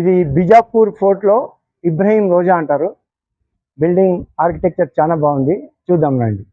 ఇది బిజాపూర్ ఫోర్ట్లో ఇబ్రహీం రోజా అంటారు. Building architecture చాలా బాగుంది, చూద్దాం రండి.